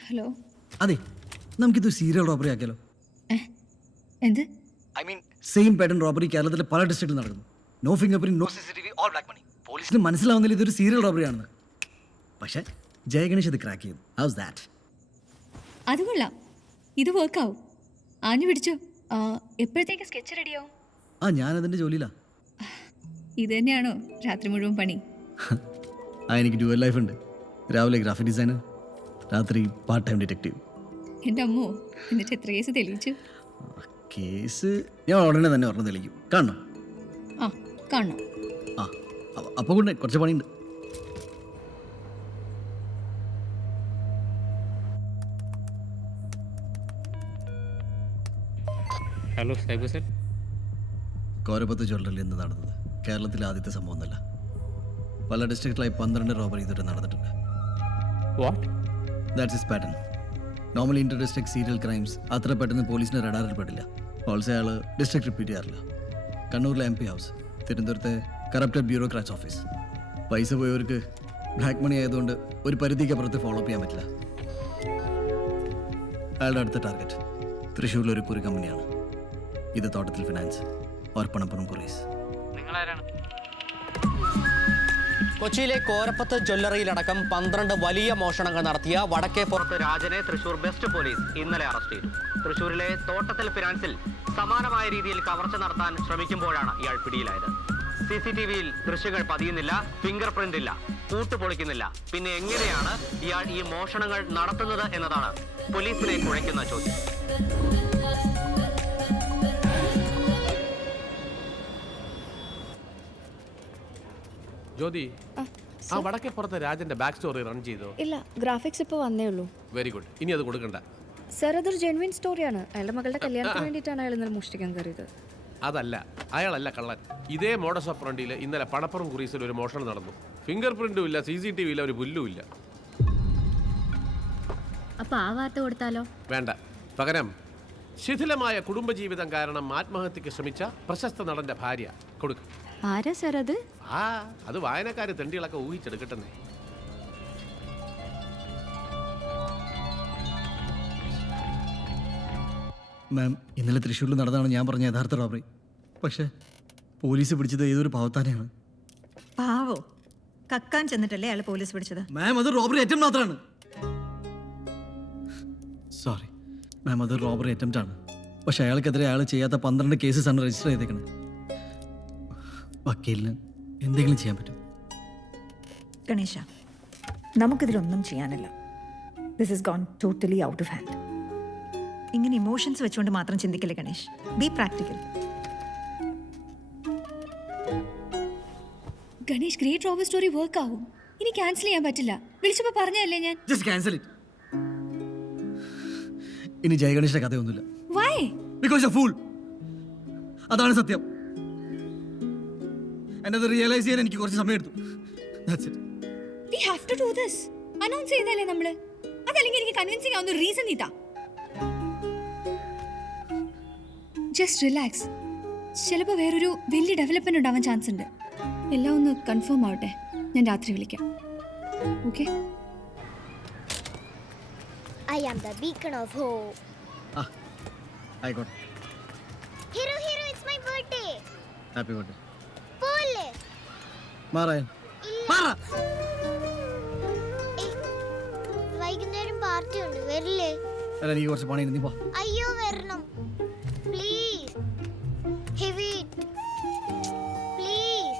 Hello. അതെ, നമുക്കിത് serial robbery ആക്കിയാലോ? എന്ത്? I mean same pattern robbery കേരളത്തിലെ പല ഡിസ്ട്രിക്റ്റിൽ നടക്കുന്നു. No fingerprint, no CCTV, all black money. പോലീസിന് മനസ്സിലാവുന്നില്ല ഇതൊരു സീരിയൽ റോബറി ആണെന്ന്. പക്ഷേ ജയഗണേഷ് ഇത് ക്രാക്ക് ചെയ്തു. House that? അത് കൊള്ളാം. ഇത് വർക്കാവും. ആഞ്ഞു പിടിച്ചോ. എപ്പോഴത്തേക്ക് സ്കെച്ച് റെഡിയാവും? ഞാനതിൻ്റെ ജോലിയിലാ. ഇത് തന്നെയാണോ രാത്രി മുഴുവൻ പണി? എനിക്ക് ഡ്യുവൽ ലൈഫ് ഉണ്ട്. രാവിലെ ഗ്രാഫിക് ഡിസൈനർ, രാത്രി പാർട്ട് ടൈം ഡിറ്റക്റ്റീവ്. എൻ്റെ അമ്മോ, എന്നിട്ട് എത്ര കേസ് തെളിയിച്ചു? കേസ് ഞാൻ ഉടനെ തന്നെ പറഞ്ഞു തെളിയിക്കും. കാണണം? കാണണം. അപ്പോൾ കൊണ്ട് കുറച്ച് പണിയുണ്ട്. Hello cyber cell. കോരപ്പത്ത് ജ്വല്ലറിൽ ഇന്ന് നടന്നത് കേരളത്തിലെ ആദ്യത്തെ സംഭവം ഒന്നല്ല. പല ഡിസ്ട്രിക്റ്റിലായി 12 റോബറി ഇതുവരെ നടന്നിട്ടുണ്ട്. What? That's is pattern. Normally Inter district serial crimes അത്ര പെട്ടെന്ന് പോലീസിന് റഡാറിൽ പെടില്ല. ഓൾസോ അയാൾ ഡിസ്ട്രിക്ട് റിപ്പീറ്റ് ചെയ്യാറില്ല. കണ്ണൂരിലെ MP ഹൗസ്, തിരുവനന്തപുരത്തെ കറപ്റ്റഡ് ബ്യൂറോക്രാറ്റ്സ് ഓഫീസ്. പൈസ പോയവർക്ക് ബ്ലാക്ക് മണി ആയതുകൊണ്ട് ഒരു പരിധിക്ക് അപ്പുറത്ത് ഫോളോ അപ്പ് ചെയ്യാൻ പറ്റില്ല. അയാളുടെ അടുത്ത ടാർഗറ്റ് തൃശ്ശൂരിലൊരു കുറി കമ്പനിയാണ്. ഇത് തോട്ടത്തിൽ ഫിനാൻസ്, ഓർപ്പണപ്പുറം കുറീസ്. നിങ്ങളാരാണ്? കൊച്ചിയിലെ കോരപ്പത്ത് ജ്വല്ലറിയിലടക്കം 12 വലിയ മോഷണങ്ങൾ നടത്തിയ വടക്കേപ്പുറത്ത് രാജനെ തൃശൂർ വെസ്റ്റ് പോലീസ് ഇന്നലെ അറസ്റ്റ് ചെയ്തു. തൃശൂരിലെ തോട്ടത്തിൽ ഫിനാൻസിൽ സമാനമായ രീതിയിൽ കവർച്ച നടത്താൻ ശ്രമിക്കുമ്പോഴാണ് ഇയാൾ പിടിയിലായത്. CCTVയിൽ ദൃശ്യങ്ങൾ പതിയുന്നില്ല, ഫിംഗർ പ്രിന്റ് ഇല്ല, പൂട്ട് പൊളിക്കുന്നില്ല. പിന്നെ എങ്ങനെയാണ് ഇയാൾ ഈ മോഷണങ്ങൾ നടത്തുന്നത് എന്നതാണ് പോലീസിനെ കുഴയ്ക്കുന്ന ചോദ്യം. ജ്യോതി, ആ വടക്കേപ്പുറത്തെ രാജന്റെ ബാക്ക് സ്റ്റോറി റൺ ചെയ്തോ? ഇല്ല, ഗ്രാഫിക്സ് ഇപ്പോൾ വന്നേ ഉള്ളൂ. Very good. ഇനി അത് കൊടുക്കണ്ട. സർ, അതൊരു ജെനുവിൻ സ്റ്റോറിയാണ്. അയാളുടെ മകളുടെ കല്യാണത്തിന് വേണ്ടിയിട്ടാണ് അയാൾ ഇന്നലെ മോഷ്ടിക്കാൻ കയറിയത്. അതല്ല, അയാളല്ല കള്ളൻ. ഇതേ മോഡസ് ഓപ്പറണ്ടിയിൽ ഇന്നലെ പണപ്പുറം കുറീസിൽ ഒരു മോഷണം നടന്നു. ഫിംഗർ പ്രിന്റും ഇല്ല, CCTV ഇല്ല, ഒരു പുല്ലും ഇല്ല. അപ്പൊ ആ വാർത്ത കൊടുത്താലോ? വേണ്ട. പകരം ശിഥിലമായ കുടുംബജീവിതം കാരണം ആത്മഹത്യക്ക് ശ്രമിച്ച പ്രശസ്ത നടന്റെ ഭാര്യ കൊടുക്കും. ആരാ സർ അത്? അത് വായനക്കാര് തെണ്ടികളൊക്കെ ഊഹിച്ചെടുക്കട്ടെ. മാം, ഇന്നലെ തൃശ്ശൂരിൽ നടന്നതാണ് ഞാൻ പറഞ്ഞ യഥാർത്ഥ റോബറി. പക്ഷേ പോലീസ് പിടിച്ചത് ഏതൊരു പാവത്താനെയാണ്. പാവോ? കക്കാൻ ചെന്നിട്ടല്ലേ അയാൾ പോലീസ് പിടിച്ചത്? മാം, അത് റോബറി അറ്റംപ്റ്റ് മാത്രമാണ്. സോറി മാം, അത് റോബറി അറ്റംപ്റ്റ് ആണ്. പക്ഷെ അയാൾക്കെതിരെ അയാൾ ചെയ്യാത്ത 12 കേസസ് ആണ് രജിസ്റ്റർ ചെയ്തേക്കുന്നത്. വക്കീലിന് എന്തെങ്കിലും ചെയ്യാൻ പറ്റും? ഗണേശ, നമുക്കിതിലൊന്നും ചെയ്യാനില്ല. This is gone totally out of hand. ഇങ്ങനെ ഇമോഷൻസ് വെച്ചുകൊണ്ട് മാത്രം ചിന്തിക്കില്ല Ganesh. Be practical. Ganesh, great robber story work ആവും. ഇനി ക്യാൻസൽ ചെയ്യാൻ പറ്റില്ല. വിളിച്ചപ്പോൾ പറഞ്ഞല്ലേ ഞാൻ. Just cancel it. ഇനി ജയഗണേഷിന്റെ കഥയൊന്നുമില്ല. വൈ? Because a fool. അതാണ് സത്യം. എന്നത് റിയലൈസ് ചെയ്യാൻ എനിക്ക് കുറച്ച് സമയം എടുത്തു. That's it. We have to do this. Announce ചെയ്തല്ലേ നമ്മള്. അതല്ലെങ്കിൽ എനിക്ക് കൺവിൻസിംഗ് ആവുന്ന റീസൺ ഇതാ. Just relax. ചിലപ്പോൾ വേറൊരു വലിയ ഡെവലപ്മെന്റ് ഉണ്ടാവാൻ ചാൻസ് ഉണ്ട്. എല്ലാം ഒന്ന് കൺഫേം ആവട്ടെ. ഞാൻ രാത്രി വിളിക്കാം. Okay? I am the beacon of hope. ആയിക്കോട്ടെ. Hero, it's my birthday. Happy birthday. പോലെ മാറാൻ വൈകുന്നേരം പാർട്ടി ഉണ്ട്, വരില്ലേ? അല്ല, എനിക്ക് കുറച്ച് പണിയുണ്ട്. നീ പോ. അയ്യോ, വരണം please. Heavy please.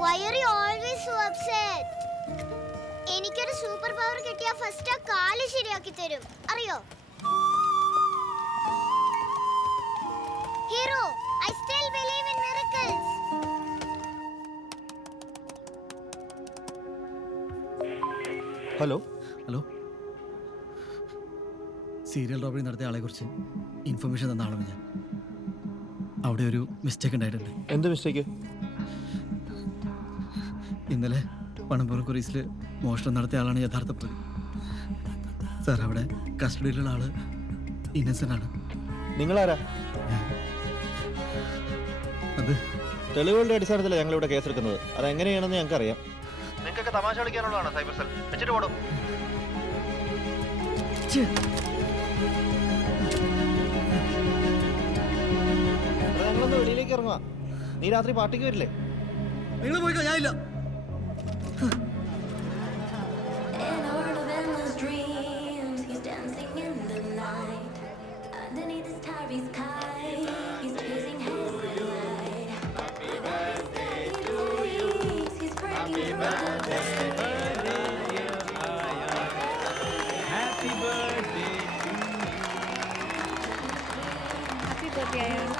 Why are you always so upset? എനിക്കൊരു സൂപ്പർ പവർ കിട്ടിയ ഫസ്റ്റ് ആ കാല് ശരിയാക്കി തരും, അറിയോ? Hero, I still believe in miracles. Hello. Serial robbery നടത്തിയ ആളെ കുറിച്ച് ഇൻഫർമേഷൻ തന്ന ആളാണ് ഞാൻ. അവിടെ ഒരു മിസ്റ്റേക്ക് ഉണ്ടായിട്ടുണ്ട്. എന്ത് മിസ്റ്റേക്ക്? ഇന്നലെ പണപ്പുറം കുറീസിൽ മോഷണം നടത്തിയ ആളാണ് യഥാർത്ഥ പ്രതി. സാർ, അവിടെ കസ്റ്റഡിയിലുള്ള ആള് ഇന്നസെന്റ് ആണ്. നിങ്ങളാരാ? അത് തെളിവുകളുടെ അടിസ്ഥാനത്തിലാണ് ഞങ്ങൾ ഇവിടെ കേസെടുക്കുന്നത്. അതെങ്ങനെയാണെന്ന് ഞങ്ങൾക്ക് അറിയാം. നിങ്ങൾക്കൊക്കെ തമാശ കളിക്കാനുള്ളതാണ് സൈബർ സെൽ. വെച്ചിട്ട് പോടും. ഞങ്ങളൊന്ന് വെളിയിലേക്ക് ഇറങ്ങുക. നീ രാത്രി പാർട്ടിക്ക് വരില്ലേ? നിങ്ങൾ പോയിക്കോ, ഞാനില്ല. ഹാപ്പി ബർത്ത്ഡേ അയാൾ.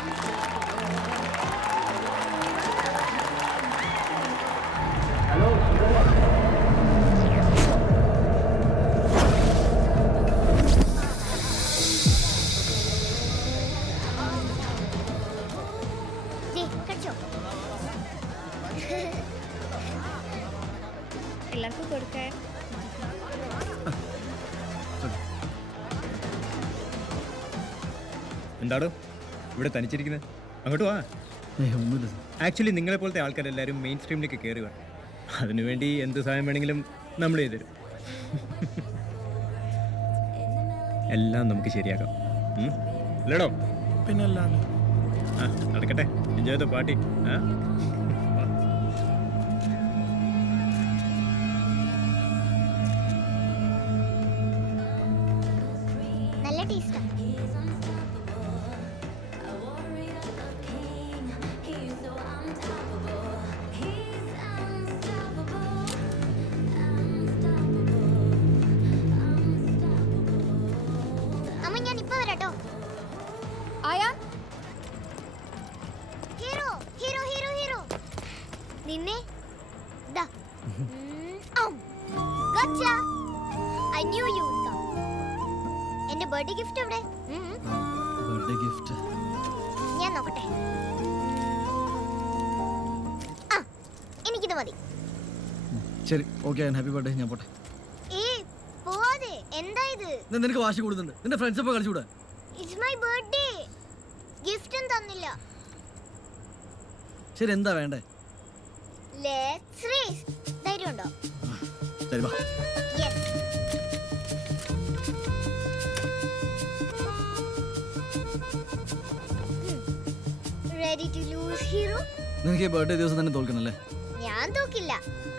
ദേ, കഴിച്ചോ? എല്ലാവർക്കും കൊടുക്കാൻ. എന്താടോ ഇവിടെ തനിച്ചിരിക്കുന്നത്? അങ്ങോട്ട് വാ. ഒന്നുമില്ല സർ. ആക്ച്വലി നിങ്ങളെപ്പോലത്തെ ആൾക്കാരെല്ലാവരും മെയിൻ സ്ട്രീമിലേക്ക് കയറി വേണം. അതിനുവേണ്ടി എന്ത് സഹായം വേണമെങ്കിലും നമ്മൾ ചെയ്തുതരും. എല്ലാം നമുക്ക് ശരിയാക്കാം. അല്ലടോ? പിന്നല്ലാണ്ട്. ആ നടക്കട്ടെ. Enjoy the party. ആ നല്ല ടേസ്റ്റാ. അമ്മ ഞാൻ ഇപ്പൊ വരാട്ടോ. ആയാ ഹീറോ ഹീറോ ഹീറോ ഹീറോ നിന്നെ ദാ gotcha. I knew you would come. എന്റെ ബർത്ത്ഡേ ഗിഫ്റ്റ് എവിടെ? ബർത്ത്ഡേ ഗിഫ്റ്റ് ഞാൻ നോക്കട്ടെ. ആ എനിക്കിത് മതി. ശരി, ഓക്കെ. Happy birthday. ഞാൻ പോട്ടെ. ഏയ് പോവാതെ. എന്താ ഇത്? നിനക്ക് വാശി കൂടുന്നുണ്ട്. നിന്റെ ഫ്രണ്ട്സ് ഒപ്പം കളിച്ചുകൂടെ? It's my birthday. ഗിഫ്റ്റും തന്നില്ല. ശരി, എന്താ വേണ്ടേ? Let's race. ധൈര്യം ഉണ്ടോ? ശരി, വാ. Yes. Ready to lose hero? നിനക്ക് ഈ ബർത്ത്ഡേ ദിവസം തന്നെ തോൽക്കണല്ലേ? ഞാൻ തോക്കില്ല.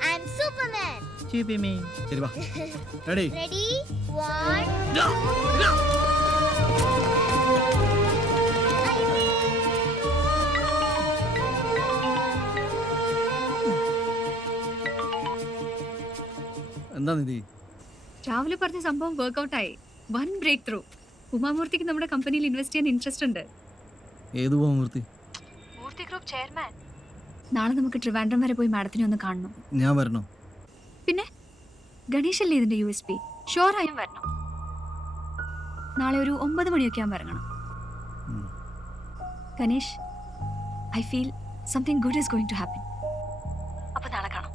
I am Superman. ശരി, വാ. റെഡി? റെഡി 1 എന്താ നിധി? രാവിലെ പറഞ്ഞ സംഭവം വർക്ക്ഔട്ടായി. One breakthrough. ഉമാമൂർത്തിക്ക് നമ്മുടെ കമ്പനിയിൽ ഇൻവെസ്റ്റ് ചെയ്യാൻ ഇൻട്രസ്റ്റ് ഉണ്ട്. ഏത് മൂർത്തി? മൂർത്തി ഗ്രൂപ്പ് ചെയർമാൻ. നാളെ നമുക്ക് ട്രിവാൻഡ്രം വരെ പോയി മാഡത്തിനെ ഒന്ന് കാണണം. ഞാൻ വരണോ? പിന്നെ ഗണേശല്ലേ ഇതിന്റെ USP. ഷുവറായും വരണം. നാളെ ഒരു 9 മണിയൊക്കെ ആകുമ്പോൾ ഇറങ്ങണം. Ganesh, I feel something good is going to happen. അപ്പോൾ നാളെ കാണാം.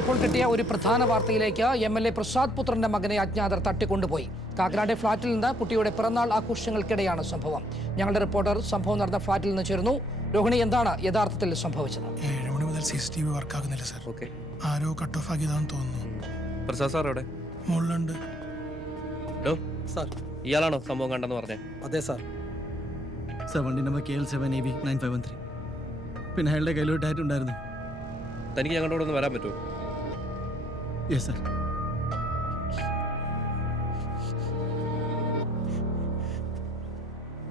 ഇപ്പോൾ കിട്ടിയ ഒരു പ്രധാന വാർത്തയിലേക്ക്. MLA പ്രസാദ് പുത്രന്റെ മകനെ അജ്ഞാതർ തട്ടിക്കൊണ്ടുപോയി. കാക്കനാട്ടെ ഫ്ളാറ്റിൽ നിന്ന് കുട്ടിയുടെ പിറന്നാൾ ആഘോഷങ്ങൾക്കിടെയാണ് സംഭവം. ഞങ്ങളുടെ റിപ്പോർട്ടർ സംഭവം നടന്ന ഫ്ളാറ്റിൽ നിന്ന് ചേരുന്നു. രോഹിണി, എന്താണ് യഥാർത്ഥത്തിൽ സംഭവിച്ചത്? 7 മണി മുതൽ CCTV വർക്ക് ആകുന്നില്ല സർ. ഓക്കെ. ആരോ കട്ട് ഓഫ് ആക്കിയതാണെന്ന് തോന്നുന്നു. പ്രസാദ് സാർ എവിടെ? മുകളിലുണ്ട്. സാർ, ഇയാളാണോ സംഭവം കണ്ടെന്ന് പറഞ്ഞേ? അതെ സാർ. സാർ, വണ്ടി നമ്പർ KL7AB 9513. പിന്നെ അയാളുടെ കയ്യിൽ ഒരു ടാറ്റു ഉണ്ടായിരുന്നു. തനിക്ക് ഞങ്ങളുടെ കൂടെ ഒന്ന് വരാൻ പറ്റുമോ? Yes sir.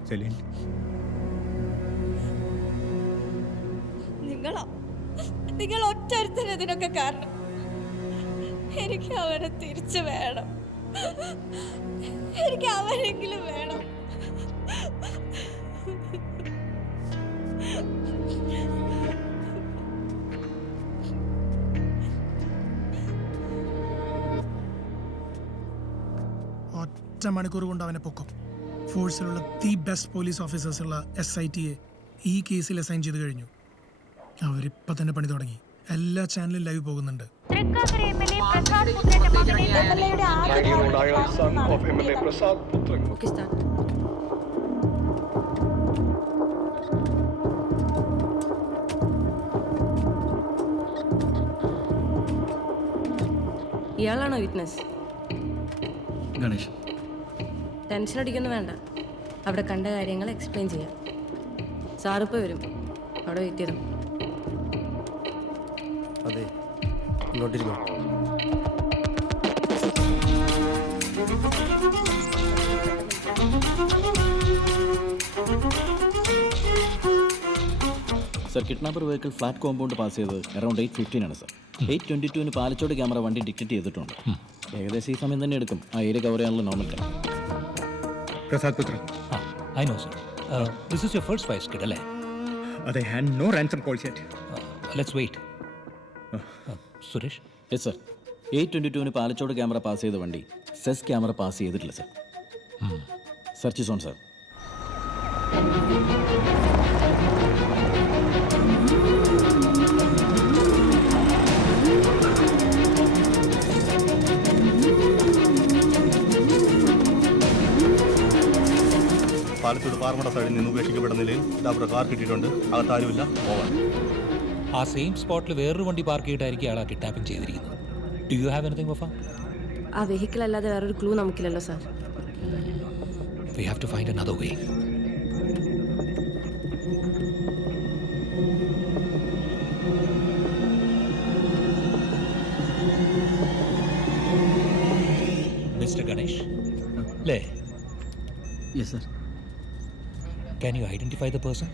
സെലിൻ, നിങ്ങളോ? നിങ്ങൾ ഒറ്റൊരുത്തരും ഇതിനൊക്കെ കാരണം. എനിക്ക് അവരെ തിരിച്ചു വേണം. എനിക്ക് അവരെങ്കിലും വേണം. ഒറ്റ മണിക്കൂർ കൊണ്ട് അവനെ പൊക്കും. ഫോഴ്സിലുള്ള ദി ബെസ്റ്റ് പോലീസ് ഓഫീസേഴ്സുള്ള SITയെ ഈ കേസിൽ അസൈൻ ചെയ്ത് കഴിഞ്ഞു. അവരിപ്പം തന്നെ പണി തുടങ്ങി. എല്ലാ ചാനലും ലൈവ് പോകുന്നുണ്ട്. ഇയാളാണോ വിറ്റ്നസ്? ഗണേഷ്, ടെൻഷൻ അടിക്കൊന്നും വേണ്ട. അവിടെ കണ്ട കാര്യങ്ങൾ എക്സ്പ്ലെയിൻ ചെയ്യാം. സാറിപ്പോൾ വരും, അവിടെ വെയിറ്റ് ചെയ്തു. അതെ, ഇങ്ങോട്ടിരുന്നു. Sir, kidnapper vehicle flat compound pass ചെയ്തത് അറൗണ്ട് 8:15 ആണ് സർ. 8:22 പാലച്ചോട് ക്യാമറ വണ്ടി ഡിറ്റക്ട് ചെയ്തിട്ടുണ്ട്. ഏകദേശം ഈ സമയം തന്നെ എടുക്കും ആ ഏരിയ കവർ ചെയ്യാനുള്ള normal time. Prasad Puthran. I know sir. This is your first wife's kid അല്ലേ? അതെ, and no ransom calls yet. Let's wait. Suresh. Yes sir. 8:22 Palachode camera pass ചെയ്ത വണ്ടി സെസ് ക്യാമറ പാസ് ചെയ്തിട്ടില്ല sir. Search is on sir. പാലത്തോട് പാർമട സൈഡിൽ നിന്ന് ഉപേക്ഷിക്കപ്പെട്ട നിലയിൽ ഡബർ കാർ കിട്ടിയിട്ടുണ്ട്. അകത്താരുമില്ല. ഓവർ. ആ സെയിം സ്പോട്ടിൽ വേറൊരു വണ്ടി പാർക്ക് ചെയ്തിട്ടായിരിക്കും അയാളെ കിഡ്നാപ്പിംഗ് ചെയ്തിരിക്കുന്നത്. ഡു യു ഹാവ് എനിത്തിങ് വഫ? ആ വെഹിക്കിൾ അല്ലാതെ വേറൊരു ക്ലൂ നമുക്കില്ലല്ലോ sir. We have to find another way. Mister Ganesh ലേ. Yes sir. Can you identify the person?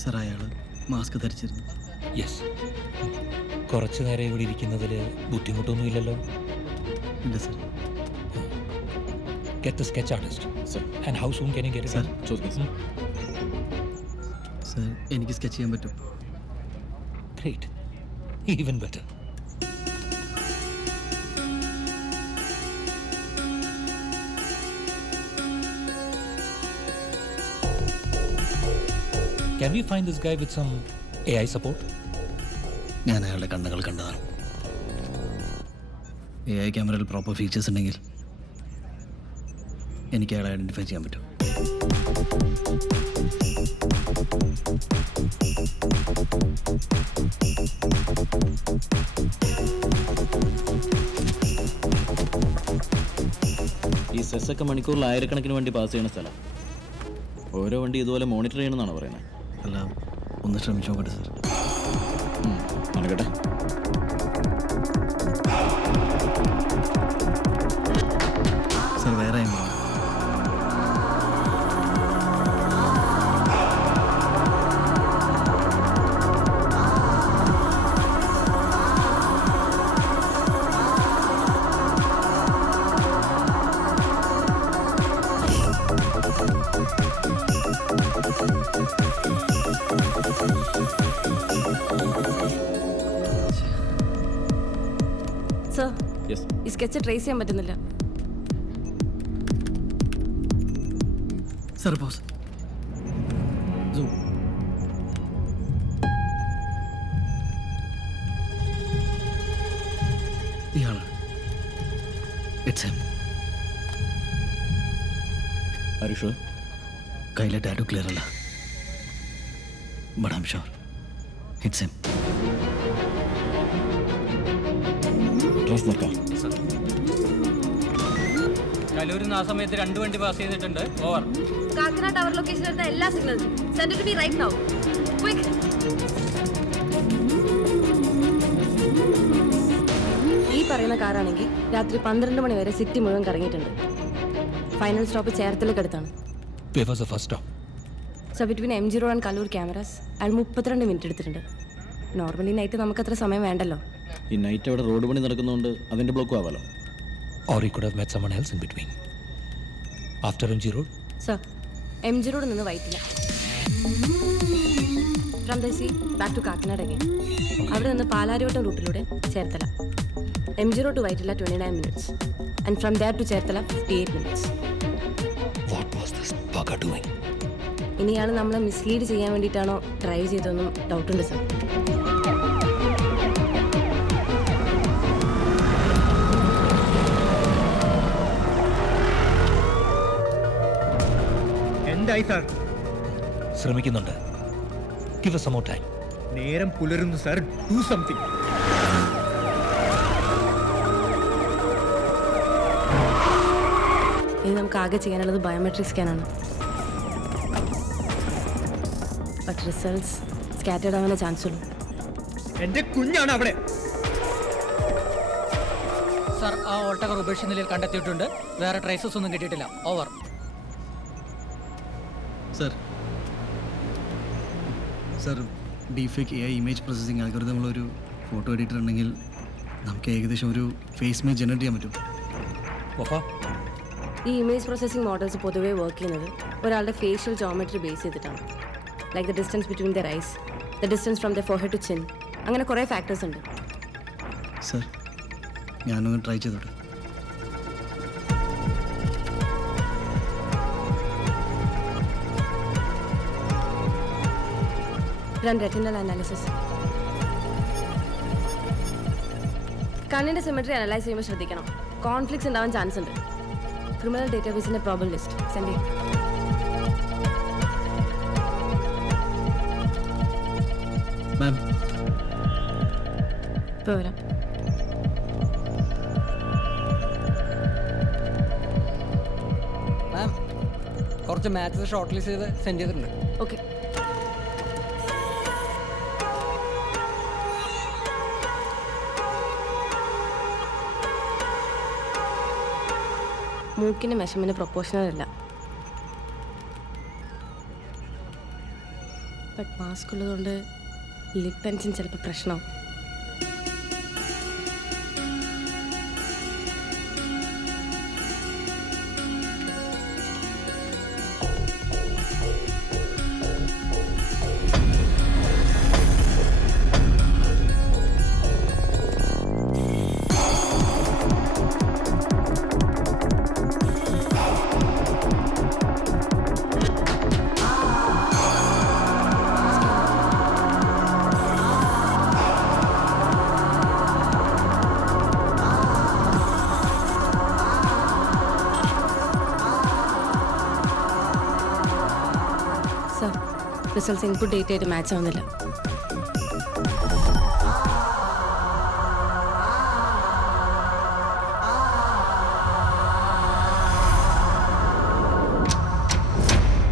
Sir, അയാൾ മാസ്ക് ധരിച്ചിരുന്നു. യെസ്. കുറച്ച് നേരം ഇവിടെ ഇരിക്കുന്നതിൽ ബുദ്ധിമുട്ടൊന്നും ഇല്ലല്ലോ? ഇല്ല sir. Get the sketch artist. Sir. And how soon can you get it? Sir, ചോദിക്കാം. സർ, എനിക്ക് സ്കെച്ച് ചെയ്യാൻ പറ്റും. Great. Even better. Can we find this guy with some AI support? ഞാൻ അയാളുടെ കണ്ണുകൾ കണ്ടതാണ്. AI ക്യാമറയിൽ പ്രോപ്പർ ഫീച്ചേഴ്സ് ഉണ്ടെങ്കിൽ എനിക്ക് അയാളെ ഐഡൻറ്റിഫൈ ചെയ്യാൻ പറ്റും. ഈ സെസ്സൊക്കെ മണിക്കൂറിൽ ആയിരക്കണക്കിന് വണ്ടി പാസ് ചെയ്യുന്ന സ്ഥലം. ഓരോ വണ്ടി ഇതുപോലെ മോണിറ്റർ ചെയ്യണമെന്നാണ് പറയുന്നത്. അല്ല, ഒന്ന് ശ്രമിച്ചു നോക്കട്ടെ സാർ. നടക്കട്ടെ. സാർ, വേറെ സർ, ഈ സ്കെച്ച് ട്രേസ് ചെയ്യാൻ പറ്റുന്നില്ല. Sir, pause. ഇയാളാണ്. It's him. Are you sure? കയ്യിലെ ടാറ്റു ക്ലിയർ അല്ല, but I am sure it's him. Trace the car. കലൂരിൽ നിന്ന് ആ സമയത്ത് 2 വണ്ടി പാസ് ചെയ്തിട്ടുണ്ട്. ഓവർ. കാക്കനാ ടവർ ലൊക്കേഷൻ വരുന്ന എല്ലാ സിഗ്നൽസും send to B right now. Quick. ഈ പറയുന്ന കാറാണെങ്കിൽ രാത്രി 12 മണി വരെ സിറ്റി മുഴുവൻ കറങ്ങിയിട്ടുണ്ട്. ഫൈനൽ സ്റ്റോപ്പ് ചേർത്തലേക്ക് അടുത്താണ്. Where was the first stop? So between M0 and Kaloor cameras അയാൾ 32 മിനിറ്റ് എടുത്തിട്ടുണ്ട്. നോർമലി നൈറ്റ് നമുക്കത്ര സമയം വേണ്ടല്ലോ. ഈ നൈറ്റ് അവിടെ റോഡ് പണി നടക്കുന്നതുകൊണ്ട് അതിൻ്റെ ബ്ലോക്കും ആവാലോ. Or he could have met someone else in between. After MG Road? സർ, MG റോഡ് നിന്ന് Vyttila. From the sea back to Kakkanad again. അവിടെ നിന്ന് പാലാരിവട്ടം റൂട്ടിലൂടെ Cherthala. MG road to Vyttila 29 minutes. And from there to Cherthala 58 minutes. What was this bugger doing? ഇനി ഇയാൾ നമ്മളെ mislead ചെയ്യാൻ വേണ്ടിയിട്ടാണോ ഡ്രൈവ് ചെയ്തതെന്നും ഡൗട്ടുണ്ട് സർ. എന്തായി സാർ? ശ്രമിക്കുന്നുണ്ട്. Give us some more time. നേരം പുലരുന്നു സാർ. Do something. ഇനി നമുക്ക് ആകെ ചെയ്യാനുള്ളത് ബയോമെട്രിക് സ്കാനാണ്. ബട്ട് റിസൾട്ട്സ് സ്കാറ്റേഡ് ആവാനേ ചാൻസ് ഉള്ളൂ. എന്റെ കുഞ്ഞാണ് അവിടെ. സർ, ആ ഓൾട്ടകർ ഉപേക്ഷിച്ച നിലയിൽ കണ്ടെത്തിയിട്ടുണ്ട്. വേറെ ട്രേസസ് ഒന്നും കിട്ടിയിട്ടില്ല. Over. Sir deepfake AI image processing ആൽഗോരിതമുള്ളൊരു ഫോട്ടോ എഡിറ്റർ ഉണ്ടെങ്കിൽ നമുക്ക് ഏകദേശം ഒരു ഫേസ് ഇമേജ് ജനറേറ്റ് ചെയ്യാൻ പറ്റും. ഈ ഇമേജ് പ്രോസസ്സിംഗ് മോഡൽസ് പൊതുവേ വർക്ക് ചെയ്യുന്നത് ഒരാളുടെ ഫേഷ്യൽ ജോമെട്രി ബേസ് ചെയ്തിട്ടാണ്. Like the distance between the eyes, the distance from the forehead to chin, അങ്ങനെ കുറേ ഫാക്ടേഴ്സ് ഉണ്ട്. സർ ഞാനൊന്ന് ട്രൈ ചെയ്തോട്ടെ. Retinal analysis. കണ്ണിന്റെ സിമെട്രി അനലൈസ് ചെയ്യുമ്പോൾ ശ്രദ്ധിക്കണം. കോൺഫ്ലിക്ട്സ് ഉണ്ടാവാൻ ചാൻസ് ഉണ്ട്. ക്രിമിനൽ ഡേറ്റാബേസിന്റെ പ്രോബിൾ ലിസ്റ്റ് സെൻഡ് ചെയ്യും. മാം ഇപ്പോൾ വരാം. മാം, കുറച്ച് മാത്സ് ഷോർട്ട് ലിസ്റ്റ് ചെയ്ത് സെൻഡ് ചെയ്തിട്ടുണ്ട്. ഓക്കെ. മൂക്കിൻ്റെ മെഷർമെൻറ്റ് പ്രൊപ്പോർഷണൽ അല്ല. ബട്ട് മാസ്ക് ഉള്ളതുകൊണ്ട് ലിപ് പെൻസിൻ ചിലപ്പോൾ പ്രശ്നമാവും. റിസൾട്ട്സ് ഇൻപുട്ട് ഡേറ്റ് ആയിട്ട് മാച്ച് ആവുന്നില്ല.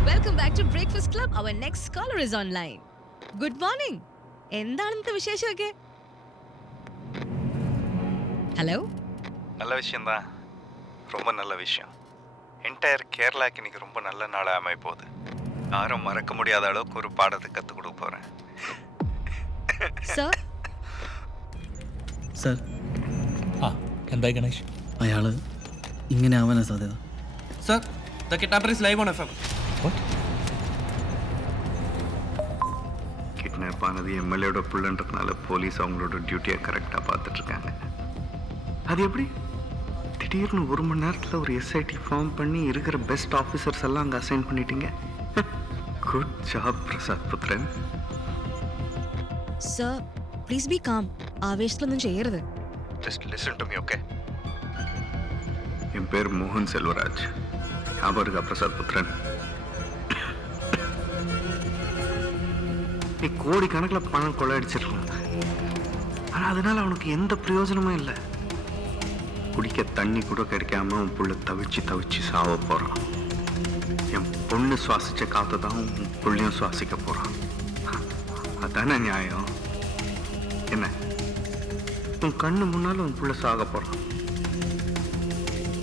Welcome back to breakfast club. Our next caller is online. Good morning. എന്താണ് ഇന്നത്തെ വിശേഷമൊക്കെ? ഹലോ. நல்ல விஷயம் தான், ரொம்ப நல்ல விஷயம். என்டையர் கேரளாக்கு இன்னைக்கு ரொம்ப நல்ல நாளாக அமைய போகுது. யாரும் மறக்க முடியாத அளவுக்கு ஒரு பாடத்தை கற்றுக் கொடுக்க போகிறேன். സർ സർ എന്തായി ഗണേഷ്? അയാൾ ഇങ്ങനെ ആവാനാ സാധ്യത. Sir, the kidnapper is live on FM. Kidnap ஆனது எம்எல்ஏட புள்ளன்றதுனால போலீஸ் அவங்களோட டியூட்டியை கரெக்டாக பார்த்துட்ருக்காங்க. அது எப்படி திடீர்னு 1 மணி நேரத்தில் ஒரு SIT ஃபார்ம் பண்ணி இருக்கிற பெஸ்ட் ஆஃபீஸர்ஸ் எல்லாம் அங்கே அசைன் பண்ணிட்டீங்க. Good job Prasad Puthran. Sir please be calm. ആവേശത്തിലൊന്നും ചെയ്യരുത്. Just listen to me, okay? என் பேர் மோகன் செல்வராஜ். ஞாபகம் இருக்கா பிரசாத் புத்ரன்? நீ கோடிக்கணக்கில் பணம் கொள்ளையடிச்சிருக்கலாம். ஆனால் அதனால அவனுக்கு எந்த பிரயோஜனமும் இல்லை. குடிக்க தண்ணி கூட கிடைக்காம உன் புள்ள தவிச்சு தவிச்சு சாவ போகிறான். என் பொண்ணு சுவாசித்த காற்று தான் உன் புள்ளையும் சுவாசிக்க போகிறான். அதானே நியாயம்? என்ன, உன் கண்ணு முன்னால் உன் புள்ள சாக போகிறான்.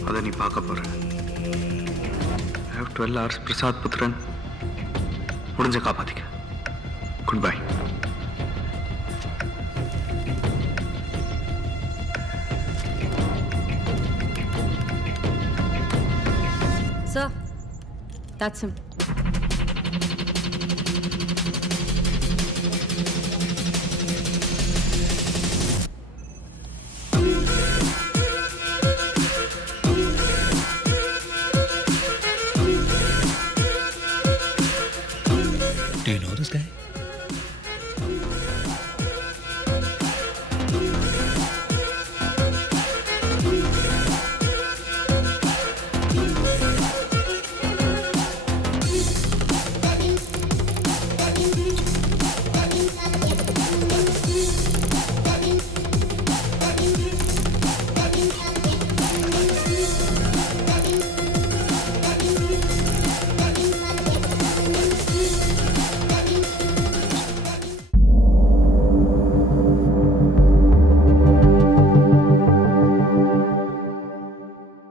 அதை நீ பார்க்க போகிற. I have 12 hours Prasad Puthran. முடிஞ்ச காப்பாற்றிக்க. Goodbye. Sir, that's him. Do you know this guy?